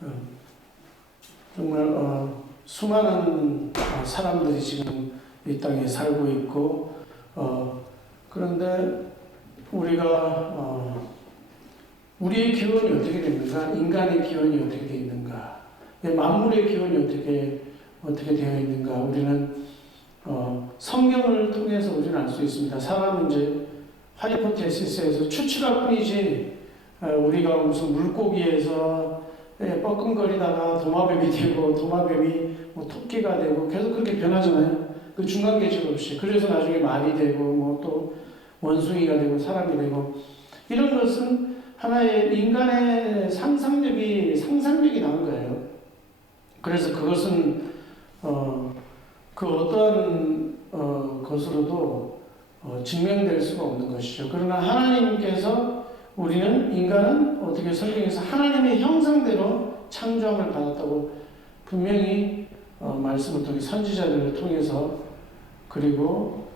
어, 정말 수많은 사람들이 지금 이 땅에 살고 있고, 그런데 우리가 우리의 기원이 어떻게 됩니까? 인간의 기원이 어떻게 되어 있는가? 만물의 기원이 어떻게 되어 있는가? 우리는 성경을 통해서 우리는 알 수 있습니다. 사람은 이제 하이포테시스에서 추측할 뿐이지, 우리가 무슨 물고기에서 뻐끔거리다가 도마뱀이 되고, 도마뱀이 뭐 토끼가 되고, 계속 그렇게 변하잖아요. 그 중간 계절 없이. 그래서 나중에 말이 되고, 뭐 또 원숭이가 되고, 사람이 되고, 이런 것은 하나의 인간의 상상력이 나온 거예요. 그래서 그것은 그 어떠한 것으로도 증명될 수가 없는 것이죠. 그러나 하나님께서, 우리는, 인간은 어떻게 성경에서 하나님의 형상대로 창조함을 받았다고 분명히 말씀을 통해 선지자들을 통해서, 그리고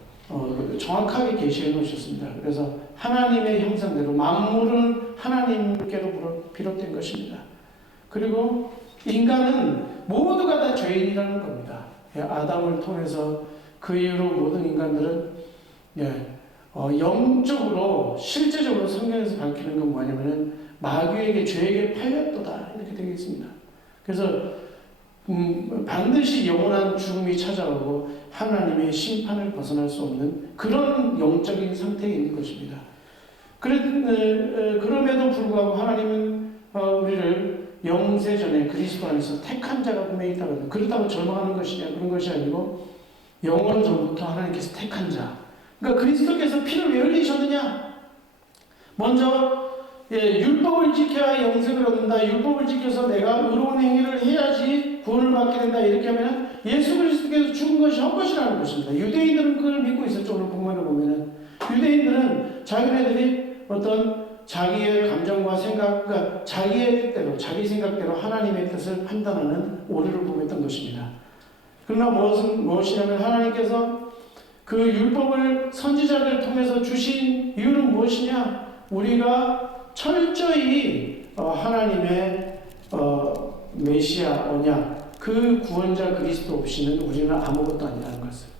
정확하게 계시해 놓으셨습니다. 그래서 하나님의 형상대로, 만물은 하나님께로 비롯된 것입니다. 그리고 인간은 모두가 다 죄인이라는 겁니다. 아담을 통해서 그 이후로 모든 인간들은 영적으로, 실제적으로 성경에서 밝히는 건 뭐냐면은 마귀에게, 죄에게 팔렸도다, 이렇게 되어 있습니다. 그래서 반드시 영원한 죽음이 찾아오고 하나님의 심판을 벗어날 수 없는 그런 영적인 상태에 있는 것입니다. 그럼에도 불구하고 하나님은 우리를 영세전에 그리스도 안에서 택한 자가 분명히 있다거든요. 그렇다고 절망하는 것이냐, 그런 것이 아니고, 영원 전부터 하나님께서 택한 자. 그러니까 그리스도께서 피를 왜 흘리셨느냐? 먼저 율법을 지켜야 영생을 얻는다. 율법을 지켜서 내가 의로운 행위를 해야지 구원을 받게 된다. 이렇게 하면 예수 그리스도께서 죽은 것이 헛것이라는 것입니다. 유대인들은 그걸 믿고 있었죠. 오늘 본문을 보면은 유대인들은 자기네들이 어떤 자기의 감정과 생각, 그러니까 자기의 뜻대로, 자기 생각대로 하나님의 뜻을 판단하는 오류를 범했던 것입니다. 그러나 무엇이냐면 하나님께서 그 율법을 선지자를 통해서 주신 이유는 무엇이냐? 우리가 철저히 하나님의 메시아, 언약, 그 구원자 그리스도 없이는 우리는 아무것도 아니라는 것을.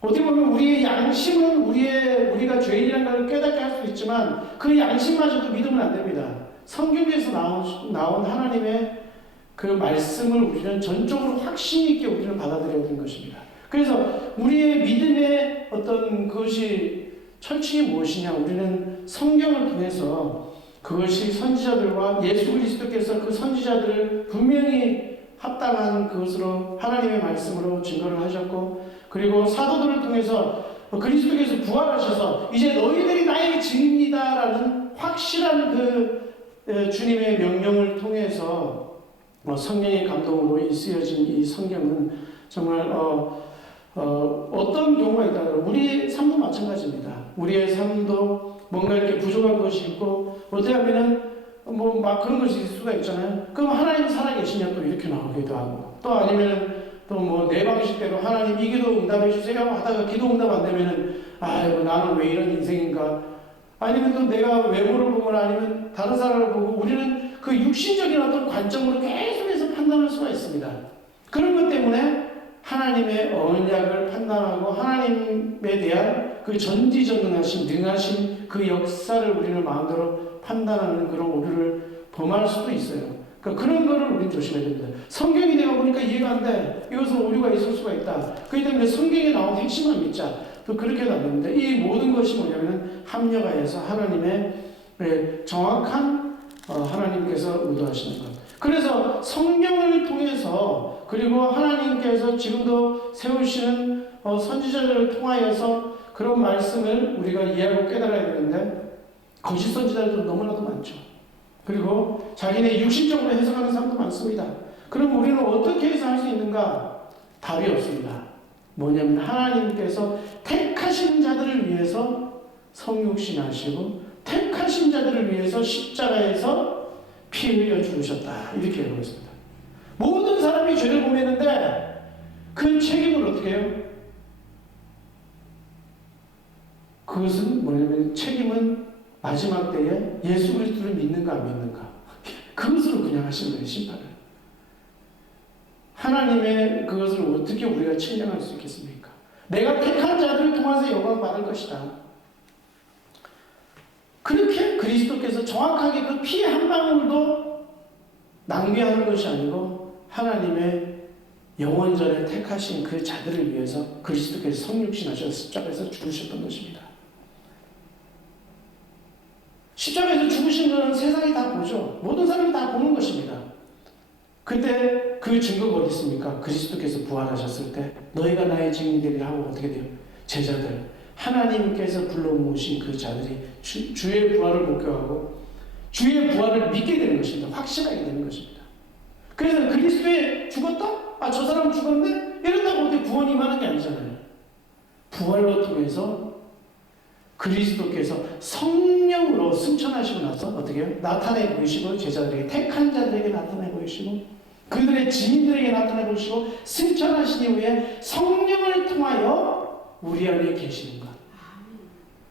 어떻게 보면 우리의 양심은 우리가 죄인이라는 걸 깨닫게 할 수 있지만 그 양심마저도 믿으면 안 됩니다. 성경에서 나온 하나님의 그 말씀을 우리는 전적으로 확신 있게 우리는 받아들여야 되는 것입니다. 그래서 우리의 믿음의 어떤 그것이 철칙이 무엇이냐? 우리는 성경을 통해서 그것이 선지자들과 예수 그리스도께서 그 선지자들을 분명히 합당한 그것으로 하나님의 말씀으로 증거를 하셨고, 그리고 사도들을 통해서 그리스도께서 부활하셔서 이제 너희들이 나의 증인이다라는 확실한 그 주님의 명령을 통해서 성령의 감동으로 쓰여진 이 성경은 정말 어떤 경우가 있다면 우리의 삶도 마찬가지입니다. 우리의 삶도 뭔가 이렇게 부족한 것이 있고, 어떻게 하면은 뭐 막 그런 것이 있을 수가 있잖아요. 그럼 하나님 살아계시냐 또 이렇게 나오기도 하고, 또 아니면 또 뭐 내 방식대로 하나님 이 기도 응답해 주세요 하다가 기도 응답 안 되면은 아이고 나는 왜 이런 인생인가, 아니면 또 내가 외모를 보거나 아니면 다른 사람을 보고 우리는 그 육신적인 어떤 관점으로 계속해서 판단할 수가 있습니다. 그런 것 때문에 하나님의 언약을 판단하고 하나님에 대한 그 전지전능하신, 능하신 그 역사를 우리는 마음대로 판단하는 그런 오류를 범할 수도 있어요. 그러니까 그런 거를 우리는 조심해야 됩니다. 성경이 내가 보니까 이해가 안 돼. 이것은 오류가 있을 수가 있다. 그렇기 때문에 성경에 나온 핵심만 믿자. 또 그렇게도 안 됩니다. 이 모든 것이 뭐냐면 합력하여서 하나님의 정확한 하나님께서 의도하시는 것. 그래서 성경을 통해서, 그리고 하나님께서 지금도 세우시는 선지자들을 통하여서 그런 말씀을 우리가 이해하고 깨달아야 되는데, 거짓 선지자들도 너무나도 많죠. 그리고 자기네 육신적으로 해석하는 사람도 많습니다. 그럼 우리는 어떻게 해서 할 수 있는가? 답이 없습니다. 뭐냐면 하나님께서 택하신 자들을 위해서 성육신하시고 택하신 자들을 위해서 십자가에서 피 흘려 죽으셨다, 이렇게 알고 있습니다. 모든 사람이 죄를 범했는데 그 책임을 어떻게 해요? 그것은 뭐냐면 책임은 마지막 때에 예수 그리스도를 믿는가 안 믿는가, 그 그것으로 그냥 하시는 거예요, 심판을. 하나님의 그것을 어떻게 우리가 측량할 수 있겠습니까? 내가 택한 자들을 통해서 영광 받을 것이다. 그렇게 그리스도께서 정확하게 그 피 한 방울도 낭비하는 것이 아니고 하나님의 영원전에 택하신 그 자들을 위해서 그리스도께서 성육신하셔서 십자가에서 죽으셨던 것입니다. 십자가에서 죽으신 것은 세상이 다 보죠. 모든 사람이 다 보는 것입니다. 근데 그 증거가 어디 있습니까? 그리스도께서 부활하셨을 때 너희가 나의 증인이 되리라 하고 어떻게 돼요? 제자들, 하나님께서 불러 모으신 그 자들이 주의 부활을 목격하고 주의 부활을 믿게 되는 것입니다. 확신하게 되는 것입니다. 그래서 그리스도에 죽었다? 아, 저 사람 죽었네? 이런다고 어떻게 구원이 임하는 게 아니잖아요. 부활로 통해서 그리스도께서 성령으로 승천하시고 나서 어떻게 해요? 나타내 보이시고 제자들에게 택한 자들에게 나타내 보이시고 그들의 지인들에게 나타내 보이시고 승천하신 이후에 성령을 통하여 우리 안에 계시는 것.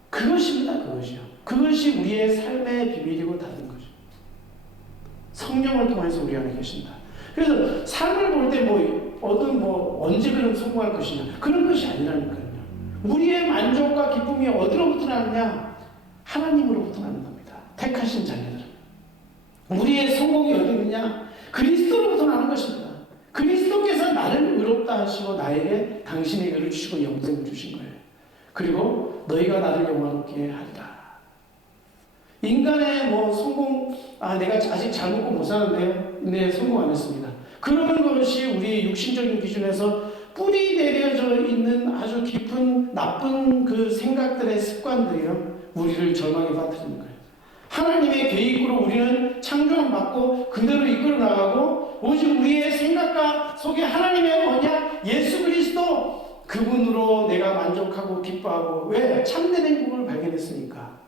그것입니다. 그것이요. 그것이 우리의 삶의 비밀이고 다른 것이죠. 성령을 통해서 우리 안에 계신다. 그래서 삶을 볼 때 언제 그런 성공할 것이냐 그런 것이 아니라니까요. 우리의 만족과 기쁨이 어디로부터 나느냐? 하나님으로부터 나는 겁니다. 택하신 자녀들은. 우리의 성공이 어디 있느냐? 그리스도로부터 나는 것입니다. 그리스도께서 나를 의롭다 하시고 나에게 당신의 의를 주시고 영생을 주신 거예요. 그리고 너희가 나를 영화롭게 하리라. 인간의 성공, 내가 아직 잘 먹고 못 사는데요. 네, 성공 안 했습니다. 그러는 것이 우리 육신적인 기준에서 뿌리 내려져 있는 아주 깊은 나쁜 그 생각들의 습관들이요. 우리를 절망에 빠뜨리는 거예요. 하나님의 계획으로 우리는 창조함 받고 그대로 이끌어 나가고 오직 우리의 생각과 속에 하나님의 언약, 예수 그리스도 그분으로 내가 만족하고 기뻐하고 왜? 참된 행복을 발견했으니까.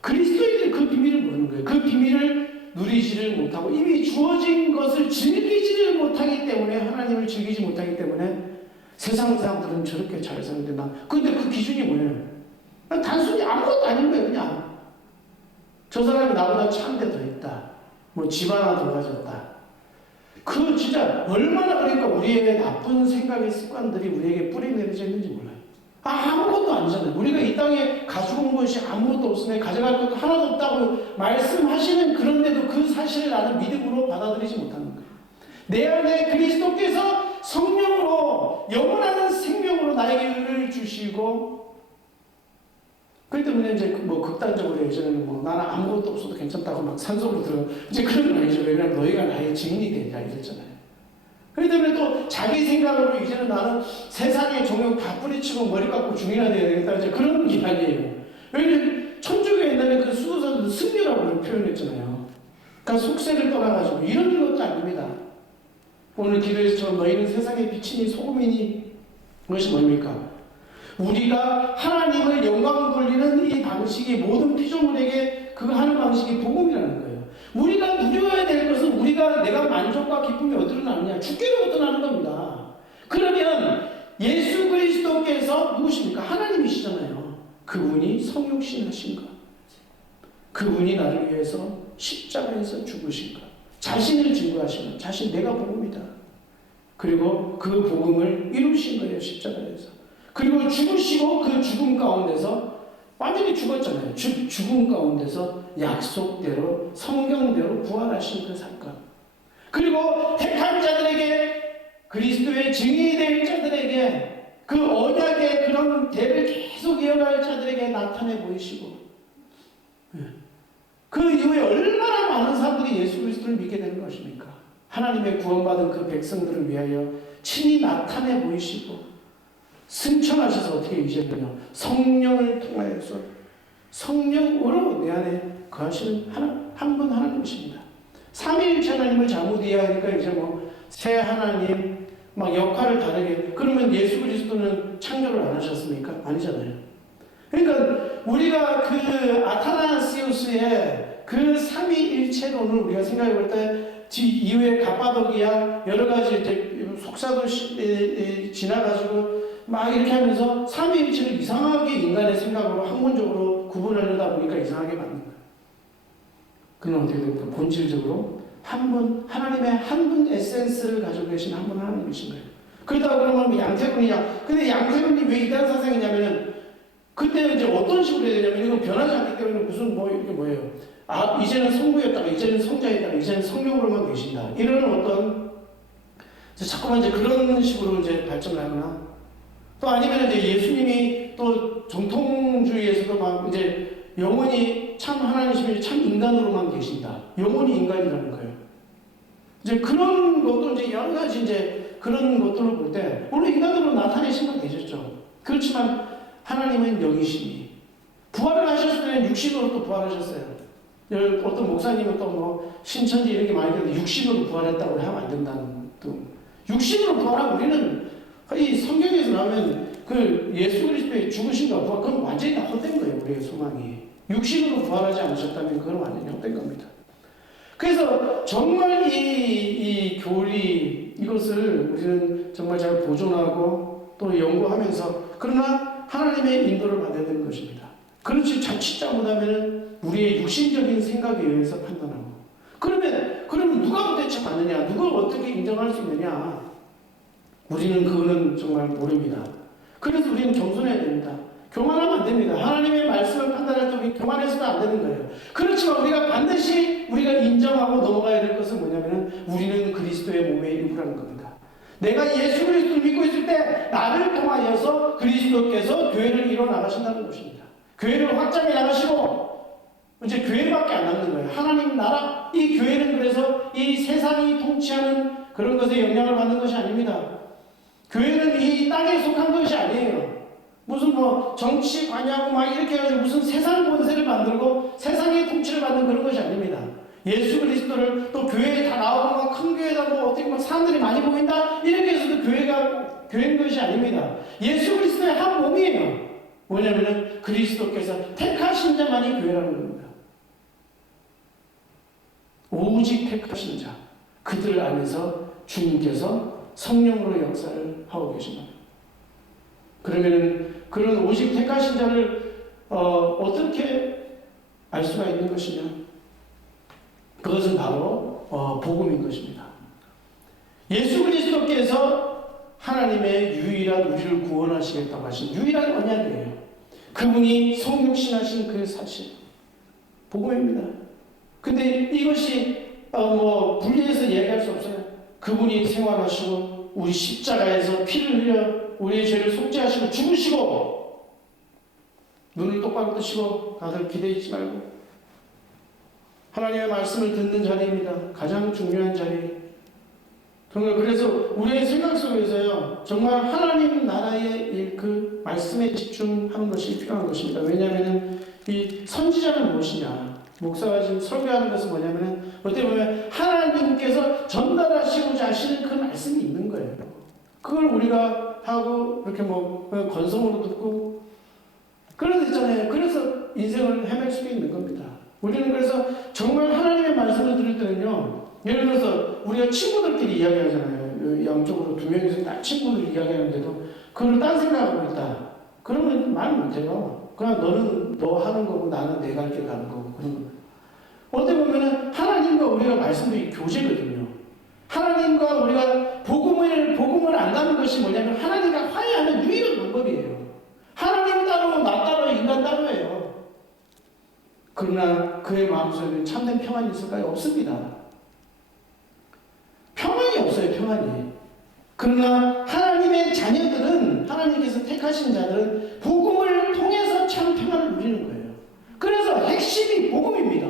그리스도인들이 그 비밀을 모르는 거예요. 그 비밀을 누리지를 못하고 이미 주어진 것을 즐기지를 못하기 때문에 하나님을 즐기지 못하기 때문에 세상 사람들은 저렇게 잘 사는데 근데 그 기준이 뭐예요? 단순히 아무것도 아닌 거예요. 그냥 저 사람이 나보다 차 한 대 더 있다. 집 하나 더 가졌다. 그 진짜 얼마나 그러니까 우리의 나쁜 생각의 습관들이 우리에게 뿌리 내려져 있는지 몰라요. 아무것도 아니잖아요. 우리가 이 땅에 가지고 온 것이 아무것도 없으면 가져갈 것도 하나도 없다고 말씀하시는 그런데도 그 사실을 나는 믿음으로 받아들이지 못하는 거예요. 내 안에 그리스도께서 성령으로 영원한 생명으로 나에게 의를 주시고 그렇기 때문에 이제 극단적으로 예전에는 나는 아무것도 없어도 괜찮다고 막 산속으로 들어 이제 그런 건 아니죠. 왜냐하면 너희가 나의 증인이 되리라 이랬잖아요. 그렇기 때문에 또 자기 생각으로 이제는 나는 세상의 종욕 다 뿌리치고 머리 깎고 중이나 돼야 되겠다 이제 그런 게 아니에요. 왜냐하면 천주교 옛날에 그 수도사들은 승려라고 표현했잖아요. 그러니까 속세를 떠나가지고 이런 것도 아닙니다. 오늘 기도에서처럼 너희는 세상의 빛이니 소금이니 그것이 뭡니까? 우리가 하나님을 영광 돌리는 이 방식이 모든 피조물에게 그거 하는 방식이 복음이라는 거예요. 우리가 누려야 될 것은 내가 만족과 기쁨이 어디로 나느냐? 주께로부터 나는 겁니다. 그러면 예수 그리스도께서 누구십니까? 하나님이시잖아요. 그분이 성육신 하신 것. 그분이 나를 위해서 십자가에서 죽으신 것. 자신을 증거하시는 자신 내가 복음이다. 그리고 그 복음을 이루신 거예요. 십자가에서. 그리고 죽으시고 그 죽음 가운데서 완전히 죽었잖아요. 죽음 가운데서 약속대로 성경대로 부활하신 그 사건. 그리고 택한 자들에게 그리스도의 증인이 될 자들에게 그 언약의 그런 대를 계속 이어갈 자들에게 나타내 보이시고 그 이후에 얼마나 많은 사람들이 예수 그리스도를 믿게 되는 것입니까? 하나님의 구원받은 그 백성들을 위하여 친히 나타내 보이시고 승천하셔서 어떻게 이제는요 성령을 통하여서 성령으로 내 안에 거하시는 한 분 하나님이십니다. 삼위일체 하나님을 잘못 이해하니까 이제 새 하나님 역할을 다르게 그러면 예수 그리스도는 창조를 안 하셨습니까? 아니잖아요. 그러니까 우리가 그 아타나시우스의 그 삼위일체론을 우리가 생각해 볼 때 이후에 갑바도기야 여러 가지 속사도 지나가지고 이렇게 하면서 삼위일체를 이상하게 인간의 생각으로 학문적으로 구분하려다 보니까 이상하게 맞는 거예요. 그럼 어떻게 됩니까? 본질적으로 한 분, 하나님의 한 분 에센스를 가지고 계신 한 분 하나님이신 거예요. 그러다 그러면 양태군이냐? 근데 양태군이 왜 이단 사상이냐면은 그때 이제 어떤 식으로 해야 되냐면 이건 변하지 않기 때문에 무슨 뭐 이게 뭐예요? 아 이제는 성부였다가 이제는 성자였다가 이제는 성령으로만 계신다. 이런 어떤 자꾸만 이제 그런 식으로 이제 발전을 하거나 또 아니면 이제 예수님이 또 정통주의에서도 막 이제 영원히 참 하나님이시면 참 인간으로만 계신다. 영원히 인간이라는 거예요. 이제 그런 것도 이제 여러 가지 이제 그런 것들을 볼 때 물론 인간으로 나타내신 건 되셨죠. 그렇지만 하나님은 영이시니 부활을 하셨을 때는 육신으로 또 부활하셨어요. 어떤 목사님은 또 뭐 신천지 이런 게 많이 되는데 육신으로 부활했다고 하면 안 된다는 또 육신으로 부활하고 우리는 이 성경에서 나오면 그 예수 그리스도의 죽으신가 부활 그건 완전히 다 헛된 거예요. 우리의 소망이 육신으로 부활하지 않으셨다면 그건 완전히 헛된 겁니다. 그래서 정말 이 교리 이것을 우리는 정말 잘 보존하고 또 연구하면서 그러나 하나님의 인도를 받아야 되는 것입니다. 그렇지 자칫 잘못하면 우리의 육신적인 생각에 의해서 판단하고 그러면 누가 도대체 맞느냐 누가 어떻게 인정할 수 있느냐 우리는 그거는 정말 모릅니다. 그래서 우리는 겸손해야 됩니다. 교만하면 안 됩니다. 하나님의 말씀을 판단할 때 우리 교만해서는 안 되는 거예요. 그렇지만 우리가 반드시 우리가 인정하고 넘어가야 될 것은 뭐냐면 우리는 그리스도의 몸의 일부라는 겁니다. 내가 예수 그리스도를 믿고 있을 때 나를 통하여서 그리스도께서 교회를 이뤄 나가신다는 것입니다. 교회를 확장해 나가시고 이제 교회밖에 안 남는 거예요. 하나님 나라 이 교회는 그래서 이 세상이 통치하는 그런 것에 영향을 받는 것이 아닙니다. 교회는 이 땅에 속한 것이 아니에요. 무슨 뭐 정치 관여하고 막 이렇게 해가지고 무슨 세상 권세를 만들고 세상의 통치를 받는 그런 것이 아닙니다. 예수 그리스도를 또 교회에 다 나오고 막 큰 교회다 뭐 어떻게 막 사람들이 많이 모인다 이렇게 해서도 교회가 교회인 것이 아닙니다. 예수 그리스도의 한 몸이에요. 뭐냐면은 그리스도께서 택하신 자만이 교회라는 겁니다. 오직 택하신 자 그들 안에서 주님께서 성령으로 역사를 하고 계신 겁니다. 그러면은 그런 오직 택하신 자를 어떻게 알 수가 있는 것이냐? 그것은 바로 복음인 것입니다. 예수 그리스도께서 하나님의 유일한 우리를 구원하시겠다고 하신 유일한 언약이에요. 그분이 성육신하신 그 사실 복음입니다. 근데 이것이 분리해서 얘기할 수 없어요. 그분이 생활하시고 우리 십자가에서 피를 흘려 우리의 죄를 속죄하시고 죽으시고 눈을 똑바로 뜨시고 다들 기대해 있지 말고 하나님의 말씀을 듣는 자리입니다. 가장 중요한 자리. 그래서 우리의 생각 속에서요 정말 하나님 나라의 그 말씀에 집중하는 것이 필요한 것입니다. 왜냐하면 이 선지자는 무엇이냐? 목사가 지금 설교하는 것은 뭐냐면 어떻게 보면 하나님께서 전달하시고자 하시는 그 말씀이 있는 거예요. 그걸 우리가 하고 이렇게 뭐 건성으로 듣고 그래서 있잖아요. 그래서 인생을 헤맬 수 있는 겁니다. 우리는 그래서 정말 하나님의 말씀을 들을 때는요. 예를 들어서 우리가 친구들끼리 이야기하잖아요. 양쪽으로 두 명이서 딱 친구들 이야기하는데도 그걸 딴 생각하고 있다. 그러면 말 못해요. 그냥 너는 너 하는 거고 나는 내가 할 길 가는 거고 그런 거. 어떻게 보면은 하나님과 우리가 말씀드린 교제거든요. 하나님과 우리가 복음을 안다는 것이 뭐냐면 하나님과 화해하는 유일한 방법이에요. 하나님 따로 나 따로 인간 따로예요. 그러나 그의 마음속에는 참된 평안이 있을까요? 없습니다. 평안이 없어요. 평안이. 그러나 하나님의 자녀들은 하나님께서 택하신 자들은 복음을 통해서 참 평안을 누리는 거예요. 그래서 핵심이 복음입니다.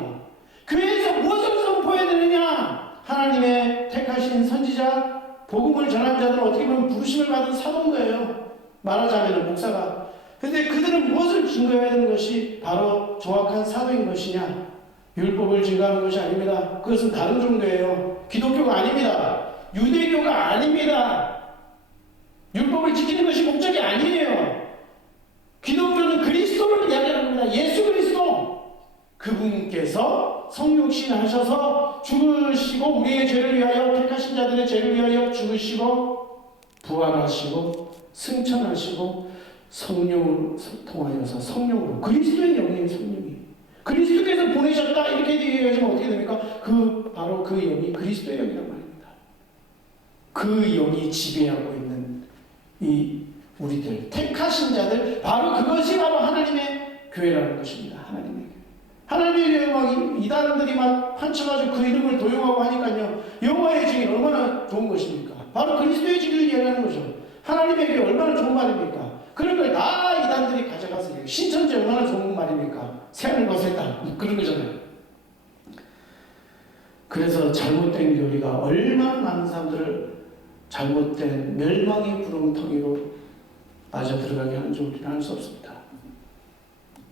교회에서 무엇을 선포해야 되느냐? 하나님의 택하신 선지자, 복음을 전한 자들은 어떻게 보면 부르심을 받은 사도인 거예요. 말하자면 목사가. 그런데 그들은 무엇을 증거해야 되는 것이 바로 정확한 사도인 것이냐? 율법을 증거하는 것이 아닙니다. 그것은 다른 종교예요. 기독교가 아닙니다. 유대교가 아닙니다. 율법을 지키는 것이 목적이 아니에요. 기독교는 그리스도를 이야기하는 겁니다. 예수 그리스도. 그분께서 성육신 하셔서 죽으시고 우리의 죄를 위하여 택하신 자들의 죄를 위하여 죽으시고 부활하시고 승천하시고 성령을 통하여서 성령으로 그리스도의 영의 성령이 그리스도께서 보내셨다 이렇게 얘기하시면 어떻게 됩니까? 그 바로 바로 그 영이 그리스도의 영이란 말입니다. 그 영이 지배하고 있는 이 우리들, 택하신 자들, 바로 그것이 바로 하나님의 교회라는 것입니다. 하나님의 교회. 하나님의 교회 막 이단들이 막 판쳐가지고 그 이름을 도용하고 하니까요, 여호와의 증인 얼마나 좋은 것입니까? 바로 그리스도의 증인을 얘기하는 거죠. 하나님의 교회 얼마나 좋은 말입니까? 그런 걸 다 이단들이 가져가서 신천지 얼마나 좋은 말입니까? 새하늘 거스했다 그런 거잖아요. 그래서 잘못된 교리가 얼마나 많은 사람들을 잘못된 멸망의 구렁텅이로 빠져 들어가게 하는지 우리는 알 수 없습니다.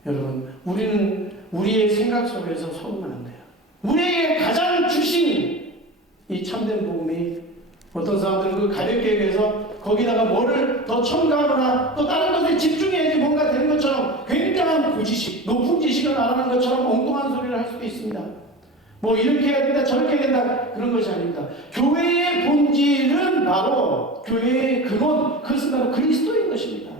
여러분, 우리는 우리의 생각 속에서 속으면 안 돼요. 우리에게 가장 주신 이 참된 복음이, 어떤 사람들은 그 가볍게 얘기해서 거기다가 뭐를 더 첨가하거나 또 다른 것에 집중해야지 뭔가 되는 것처럼 굉장한 고지식, 높은 지식을 말하는 것처럼 엉뚱한 소리를 할 수도 있습니다. 뭐 이렇게 해야 된다 저렇게 해야 된다 그런 것이 아닙니다. 교회의 본질은 바로, 교회의 근원, 그것은 바로 그리스도인 것입니다.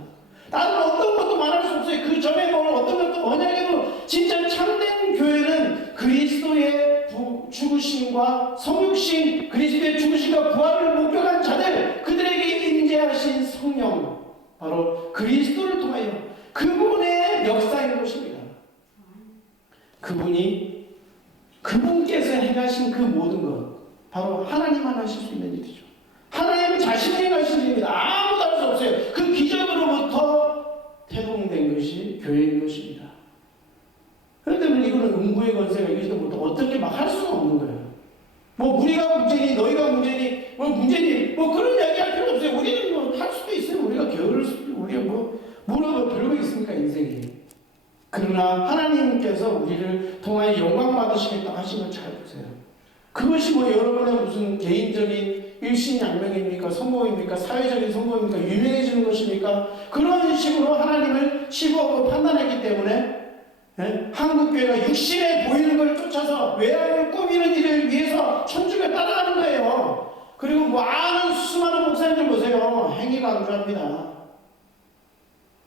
다른 어떤 것도 말할 수 없어요. 그 전에 뭘 어떤 것도 언약에도 진짜 참된 교회는 그리스도의 죽으심과 성육신, 그리스도의 죽으심과 부활을 목격한 자들, 그들에게 임재하신 성령, 바로 그리스도를 통하여 그분의 역사인 것입니다. 그분께서 행하신 그 모든 것, 바로 하나님만 하실 수 있는 일이죠. 하나님 자신이 행하신 일입니다. 아무도 할 수 없어요. 그 기적으로부터 태동된 것이 교회인 것입니다. 그런데 이거는 음부의 권세가 이기지도 못하고 어떻게 막 할 수는 없는 거예요. 뭐 우리가 문제니 너희가 문제니 뭐 문제니 뭐 그런 이야기 할 필요 없어요. 우리는 뭐 할 수도 있어요. 우리가 게으를 수도, 우리가 뭐라고 별거 있습니까, 인생이. 그러나 하나님께서 우리를 통하여 영광 받으시겠다 하신 걸 잘 보세요. 그것이 뭐 여러분의 무슨 개인적인 일신양명입니까? 성공입니까? 사회적인 성공입니까? 유명해지는 것입니까? 그런 식으로 하나님을 치부하고 판단했기 때문에 한국교회가 육신에 보이는 걸 쫓아서 외양을 꾸미는 일을 위해서 천주교 따라가는 거예요. 그리고 많은 수많은 목사님들 보세요. 행위 강조합니다.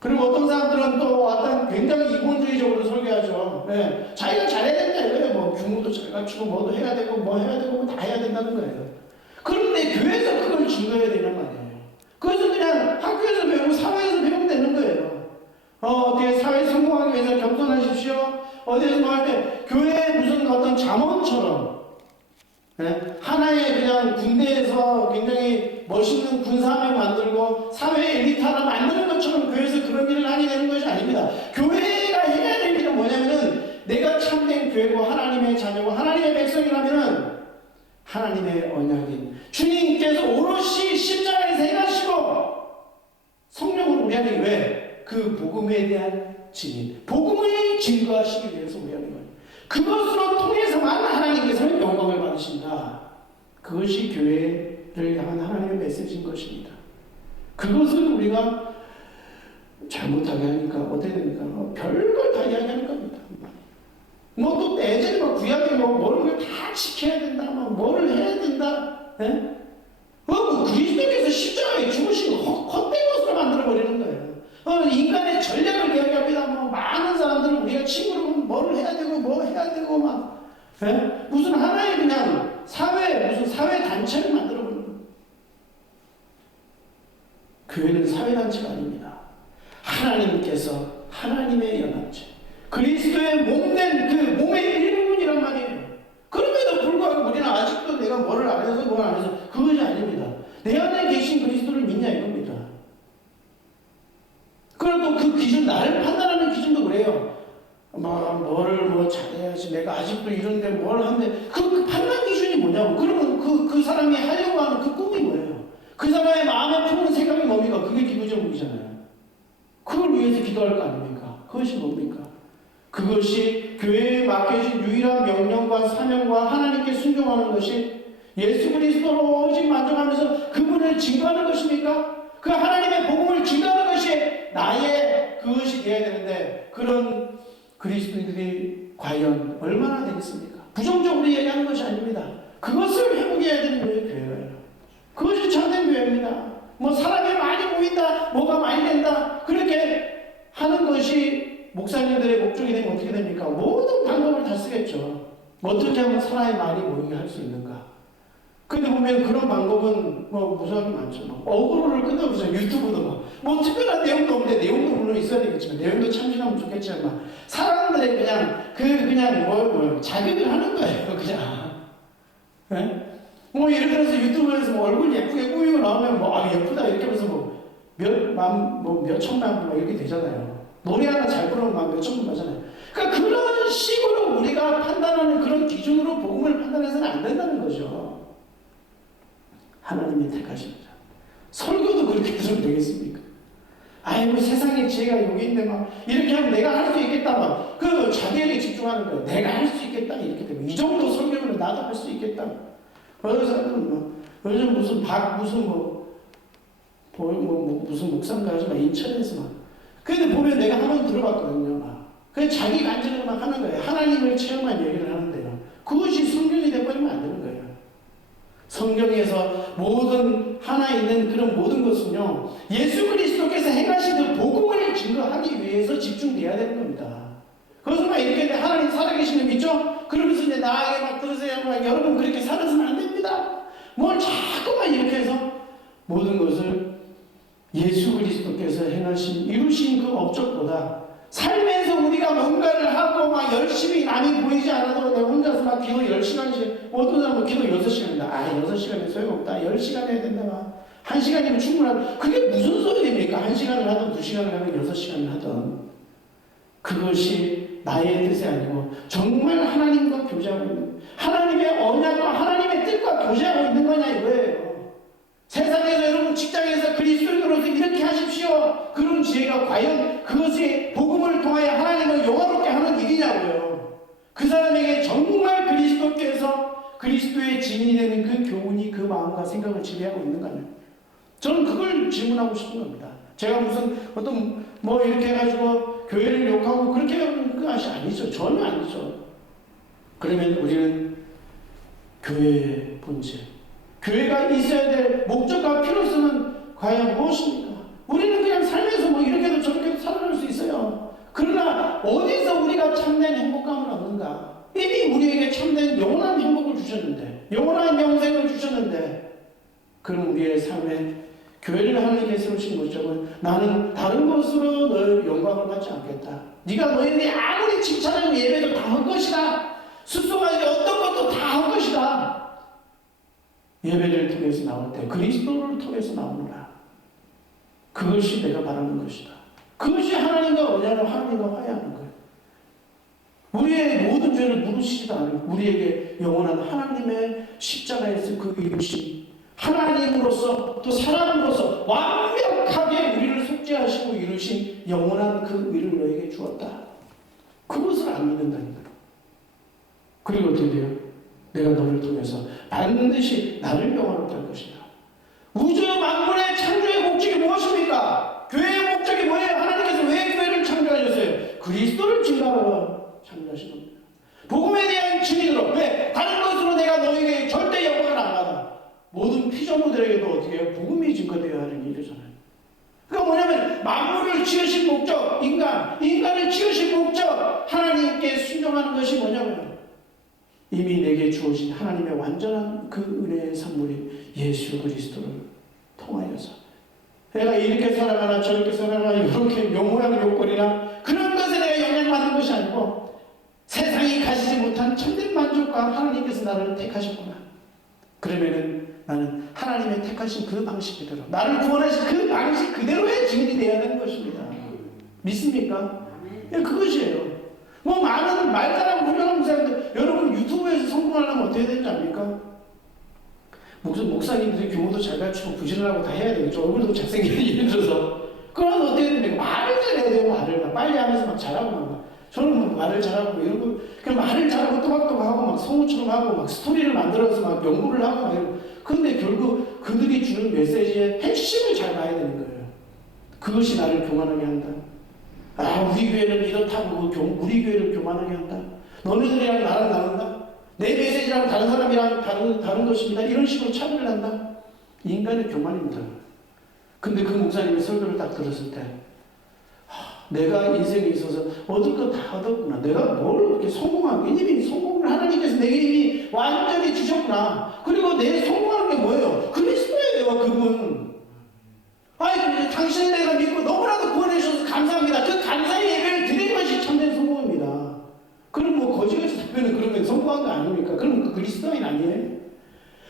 그리고 어떤 사람들은 또 어떤 굉장히 이본주의적으로 설교하죠. 자기가 잘해야 된다 이거예요. 뭐 규모도 잘 갖추고 뭐도 해야 되고 뭐 해야 되고 뭐 다 해야 된다는 거예요. 그런데 교회에서 그걸 증거해야 되는 말이에요. 그것은 그냥 학교에서 배우고 사회에서 배우면 되는 거예요. 어떻게 사회 성공하기 위해서 겸손하십시오. 어디에서 뭐 할 때 교회에 무슨 어떤 잠원처럼 하나의 그냥 군대에서 굉장히 멋있는 군사함을 만들고 사회 엘리트 하나 만드는 것처럼 교회에서 그런 일을 하게 되는 것이 아닙니다. 교회가 해야 될 일은 뭐냐면은 내가 참된 교회고 하나님의 자녀고 하나님의 백성이라면은 하나님의 언약인 주님께서 오롯이 십자가에서 행하시고 성령으로 우리 안에 왜? 그 복음에 대한 증인, 복음을 증거하시기 위해서 우리 안에 그것으로 통해서만 하나님께서는 영광을 받으신다. 그것이 교회를 향한 하나님의 메시지인 것입니다. 그것을 우리가 잘못하게 하니까 어떻게 됩니까? 별걸 다 이야기하는 겁니다. 뭐 또 예전에 막 구약에 뭐 뭐를 다 지켜야 된다, 막 뭐를 해야 된다. 뭐 그리스도께서 십자가에 죽으신 헛된 것으로 만들어버리는 거예요. 인간의 전략을 이야기합니다. 뭐 많은 사람들은 우리가 친구로 뭐를 해야 되고 뭐 해야 되고 막 무슨 하나의 그냥 무슨 사회 단체를 만들어버리는 거예요. 교회는 사회 단체가 아닙니다. 하나님께서 하나님의 연합체, 그리스도의 몸된 그 몸의 일부분이란 말이에요. 그럼에도 불구하고 우리는 아직도 내가 뭐를 안 해서 뭘 안 해서 그것이 아닙니다. 내 안에 계신 그리스도를 믿냐 이겁니다. 그리고 그 기준, 나를 판단하는 기준도 그래요. 뭐를 뭐 잘해야지, 내가 아직도 이런데 뭘 하는데, 그 판단 기준이 뭐냐고. 그러면 그 사람이 하려고 하는 그 꿈이 뭐예요? 그 사람의 마음에 품는 생각이 뭡니까? 그게 기부제목이잖아요. 그걸 위해서 기도할 거 아닙니까? 그것이 뭡니까? 그것이 교회에 맡겨진 유일한 명령과 사명과 하나님께 순종하는 것이 예수 그리스도로 오직 만족하면서 그분을 증거하는 것입니까? 그 하나님의 복음을 증거하는 것이 나의 그것이 되어야 되는데, 그런 그리스도인들이 과연 얼마나 되겠습니까? 부정적으로 얘기하는 것이 아닙니다. 그것을 회복해야 되는 거예요, 교회가요. 그것이 참된 교회입니다. 뭐 사람이 많이 모인다, 뭐가 많이 된다, 그렇게 하는 것이 목사님들의 목적이 되면 어떻게 됩니까? 모든 방법을 다 쓰겠죠. 어떻게 하면 사람의 말이 모이게 할 수 있는가? 근데 보면 그런 방법은 뭐 무수하게 많죠. 뭐 어그로를 끝내보자. 유튜브도 뭐 특별한 내용도 없는데 내용도 물론 있어야 되겠지만 내용도 참신하면 좋겠지만 사람들의 그냥 자극을 하는 거예요. 그냥. 네? 뭐 예를 들어서 유튜브에서 뭐 얼굴 예쁘게 꾸미고 나오면 예쁘다 이렇게 하면서 몇 천만 분 이렇게 되잖아요. 노래 하나 잘 부르면 몇 천만 하잖아요. 그러니까 그런 식으로 우리가 판단하는 그런 기준으로 복음을 판단해서는 안 된다는 거죠. 하나님이 택하십니다. 설교도 그렇게 들으면 되겠습니까? 아이고 세상에 지혜가 여기 있는데 이렇게 하면 내가 할 수 있겠다 그 자기에게 집중하는 거예요. 내가 할 수 있겠다 이렇게 되면 이 정도 설교면 나도 할 수 있겠다. 어느 사람들은 요즘 무슨 무슨 목사인가 하지만 인천에서 근데 보면 내가 한번 들어봤거든요. 그냥 자기 간증을 하는 거예요. 하나님을 체험한 얘기를 하는데요. 그것이 성경이 돼버리면 안 되는 거예요. 성경에서 모든 하나 있는 그런 모든 것은요, 예수 그리스도께서 행하신 그 복음을 증거하기 위해서 집중돼야 되는 겁니다. 그래서 이렇게 하나님 살아계시는 믿죠? 그러면서 이제 나에게 들으세요. 여러분 그렇게 살아서는 안 됩니다. 뭘 자꾸만 이렇게 해서 모든 것을 예수 그리스도께서 이루신 그 업적보다 살면서 우리가 뭔가를 하고 열심히 남이 보이지 않아도 내가 혼자서 기도 10시간씩 어떤 사람은 기도 6시간이다. 6시간이 소용없다. 10시간 해야 된다. 1시간이면 충분하다. 그게 무슨 소리입니까? 1시간을 하든 2시간을 하든 6시간을 하든 그것이 나의 뜻이 아니고 정말 하나님과 교제하고 있는 하나님의 언약과 하나님의 뜻과 교제하고 있는 거냐 이거예요. 세상에서 여러분 직장에서 그리스도인으로서 이렇게 하십시오. 그런 지혜가 과연 그것이 복음을 통하여 하나님을 영화롭게 하는 일이냐고요. 그 사람에게 정말 그리스도께서 그리스도의 증인이 되는 그 교훈이 그 마음과 생각을 지배하고 있는가요? 저는 그걸 질문하고 싶은 겁니다. 제가 무슨 이렇게 해가지고 교회를 욕하고 그렇게 하는 것이 아니죠. 전혀 아니죠. 그러면 우리는 교회의 본질, 교회가 있어야 될 목적과 필요성은 과연 무엇입니까? 우리는 그냥 살면서 이렇게도 저렇게도 살아갈 수 있어요. 그러나 어디서 우리가 참된 행복감을 얻는가? 이미 우리에게 참된 영원한 행복을 주셨는데, 영원한 영생을 주셨는데, 그럼 우리의 삶에 교회를 하나님께 세우신 목적은 나는 다른 것으로 너의 영광을 받지 않겠다. 네가 너희들이 아무리 칭찬하고 예배도 다 할 것이다. 숫송하지 어떤 것도 다 할 것이다. 예배를 통해서 나올 때 그리스도를 통해서 나오느라. 그것이 내가 바라는 것이다. 그것이 하나님과 언약을 하나님과 화해하는 거예요. 우리의 모든 죄를 물으시지도 않고 우리에게 영원한 하나님의 십자가에서 그 이루신 하나님으로서 또 사람으로서 완벽하게 우리를 속죄하시고 이루신 영원한 그 의를 너에게 주었다. 그것을 안 믿는다는 거예요. 그리고 어떻게 돼요? 내가 너를 통해서 반드시 나를 영화롭게 할 것이다. 우주 만물의 창조의 목적이 무엇입니까? 교회의 목적이 뭐예요? 하나님께서 왜 교회를 창조하셨어요? 그리스도를 증거하러 창조하신 겁니다. 복음에 대한 증인으로. 왜? 다른 것으로 내가 너에게 절대 영광을 안 받아. 모든 피조물들에게도 어떻게 해요? 복음이 증거되어야 하는 일이잖아요. 그러니까 뭐냐면 만물을 지으신 목적, 인간을 지으신 목적, 하나님께 순종하는 것이 뭐냐고요? 이미 내게 주어진 하나님의 완전한 그 은혜의 선물인 예수 그리스도를 통하여서 내가 이렇게 살아가나 저렇게 살아가나 이렇게 묘모양 요꼴이나 그런 것에 내가 영향받는 것이 아니고 세상이 가지지 못한 참된 만족과 하나님께서 나를 택하셨구나. 그러면은 나는 하나님의 택하신 그 방식 그대로 나를 구원하신 그 방식 그대로의 증인이 되어야 하는 것입니다. 믿습니까? 예, 그것이에요. 많은 말 잘하고 훌륭한 목사님들 여러분 유튜브에서 성공하려면 어떻게 되는지 압니까? 무슨 목사님들이 규모도 잘 갖추고 부지런하고 다 해야 되겠죠. 얼굴도 잘생기는 예를 들어서 그러면 어떻게 됩니까? 말을 잘해야 돼요. 말을 빨리 하면서 잘하고 저는 말을 잘하고 이런 거 그냥 말을 잘하고 또박또박하고 성우처럼 하고 스토리를 만들어서 연구를 하고 이러고 근데 결국 그들이 주는 메시지의 핵심을 잘 봐야 되는 거예요. 그것이 나를 교만하게 한다. 우리 교회는 이렇다고 우리 교회를 교만하게 한다. 너네들이랑 나랑 다른다. 내 메시지랑 다른 사람이랑 다른 것입니다. 이런 식으로 차별을 한다. 인간의 교만입니다. 근데 그 목사님의 설교를 딱 들었을 때 내가 인생에 있어서 얻을 거 다 얻었구나. 내가 뭘 그렇게 성공한 게 이미 성공을 하나님께서 내게 이미 완전히 주셨구나. 그리고 내 성공하는 게 뭐예요? 그리스도예요, 그분. 아니, 당신을 내가 믿고 너무나도 구원해 주셔서 감사합니다. 그 감사의 예배를 드리는 것이 참된 성공입니다. 그럼 뭐 거지같이 답변은 그러면 성공한 거 아닙니까? 그럼 그 그리스도인 아니에요?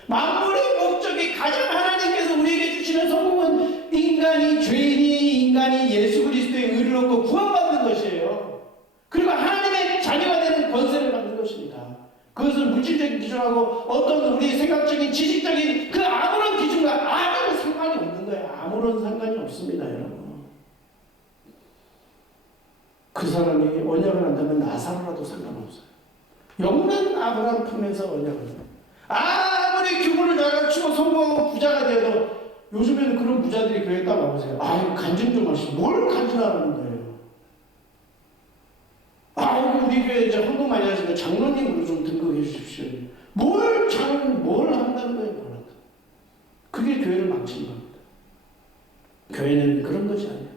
만물의 목적이 가장 하나님께서 우리에게 주시는 성공은 인간이 죄인이 인간이 예수 그리스도의 의를 얻고 구원받는 것이에요. 그리고 하나님의 자녀가 되는 권세를 받는 것입니다. 그것은 물질적인 기준하고 어떤 우리 생각적인 지식적인 그 아무런 기준과 아무런 상관이 없는 거예요. 아무런 상관이 없습니다, 여러분. 그 사람이 언약을 한다면 나사로라도 상관없어요. 영난 아브라함 품에서 언약을. 아무리 규모를 잘 갖추고 성공하고 부자가 되어도 요즘에는 그런 부자들이 교회에 딱 와보세요. 아이고 간증 좀 하시고 뭘 간증하라는 거예요. 아이고 우리 교회 이제 헌금 많이 하시니까 장로님으로 좀 등극해 주십시오. 뭘 한다는 거예요. 뭘 한다. 그게 교회를 망치는 겁니다. 교회는 그런 것이 아니에요.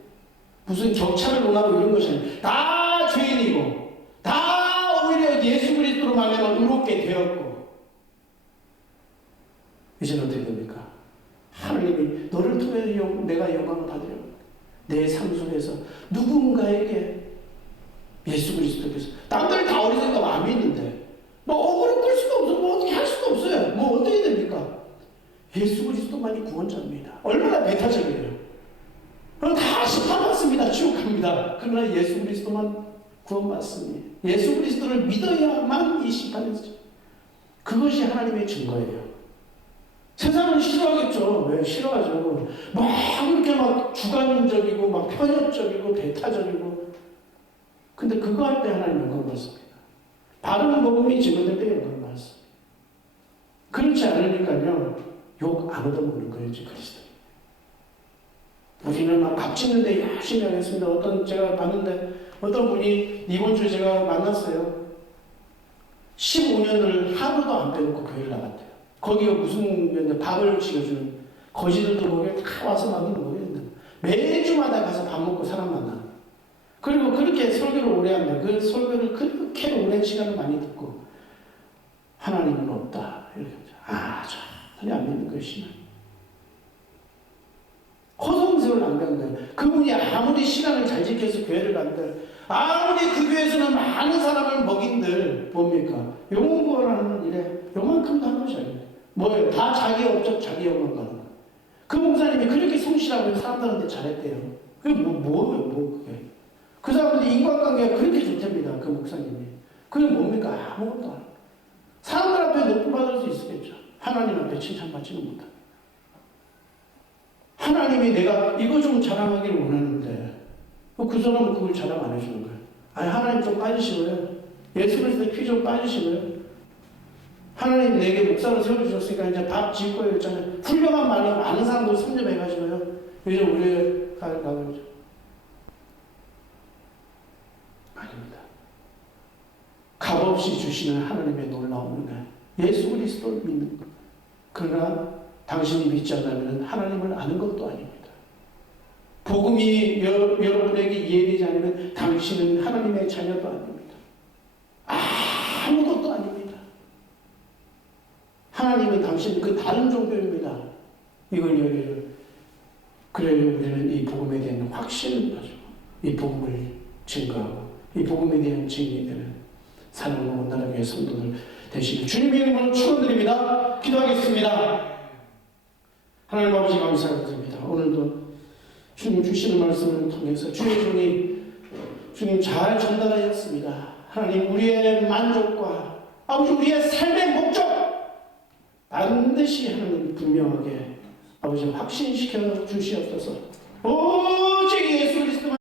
무슨 격차를 논하고 이런 것이 아니에요. 다 죄인이고 다 오히려 예수 그리스도로 말미암아 의롭게 되었고 이제는 어떻게 됩니까? 하나님이 너를 통해 내가 영광을 받으려고 내 삶 속에서 누군가에게 예수 그리스도께서 남들 다 어리석다고 안 믿는데 뭐 억울을 끌 수도 없어. 뭐 어떻게 할 수도 없어요. 뭐 어떻게 됩니까? 예수 그리스도만이 구원자입니다. 얼마나 배타적이에요. 그럼 다 심판받습니다. 지옥 갑니다. 그러나 예수 그리스도만 구원받습니다. 예수 그리스도를 믿어야만 이 심판에서 그것이 하나님의 증거예요. 세상은 싫어하겠죠. 왜 싫어하죠? 막 그렇게 막 주관적이고 막 편협적이고 배타적이고. 근데 그거 할 때 하나님 영광 받습니다. 바른 복음이 증거될 때 영광 받습니다. 그렇지 않으니까요. 욕 안 얻어먹는 거예요, 그리스도. 우리는 막 밥 짓는데 열심히 하겠습니다. 제가 봤는데 어떤 분이 이번 주에 제가 만났어요. 15년을 하루도 안 빼놓고 교회를 나갔대요. 거기가 무슨 밥을 지어주는 거지들도 거기에 다 와서 만드는 거예요. 매주마다 가서 밥 먹고 사람 만나. 그리고 그렇게 설교를 오래 한다. 그 설교를 그렇게 오랜 시간을 많이 듣고 하나님은 없다. 이렇게 전혀 안 믿는 것이나 허송세월 낭비한 거예요. 그분이 아무리 시간을 잘 지켜서 교회를 간들 아무리 그 교회에서는 많은 사람을 먹인들 뭡니까? 영혼 구원하는 일에 요만큼도 한 것이 아니에요. 뭐예요? 다 자기 업적 자기 영혼 가는 거예요. 그 목사님이 그렇게 성실하고 사람들한테 잘했대요. 그게 그게? 그 사람들이 인간관계가 그렇게 좋답니다. 그 목사님이. 그게 뭡니까? 아무것도 안 해요. 사람들 앞에 높임 받을 수 있겠죠. 하나님 앞에 칭찬받지는 못합니다. 하나님이 내가 이거 좀 자랑하기를 원하는데 그 사람은 그걸 자랑 안 해주는 거예요. 아니 하나님 좀 빠지시고요. 예수 그리스도의 피 좀 빠지시고요. 하나님 내게 목사를 세워주셨으니까 이제 밥 짓고 했잖아요. 훌륭한 말로 많은 사람들 섭렵해가지고요. 이제 우리 가고 있죠. 아닙니다. 값없이 주시는 하나님의 놀라운 은혜. 예수 그리스도를 믿는 것. 그러나 당신이 믿지 않으면 하나님을 아는 것도 아닙니다. 복음이 여러분에게 이해되지 않으면 당신은 하나님의 자녀도 아닙니다. 아무것도 아닙니다. 하나님은 당신 그 다른 종교입니다. 이걸 여기를. 그래야 우리는 이 복음에 대한 확신을 가지고 이 복음을 증거하고 이 복음에 대한 증인이 되는 사랑과 온전하게 성도들 되시길 주님의 이름으로 축원드립니다. 기도하겠습니다. 하나님 아버지 감사드립니다. 오늘도 주님 주시는 말씀을 통해서 주의 종이 주님 잘 전달하였습니다. 하나님 우리의 만족과 아버지 우리의 삶의 목적 반드시 하나님 분명하게 아버지 확신시켜 주시옵소서. 오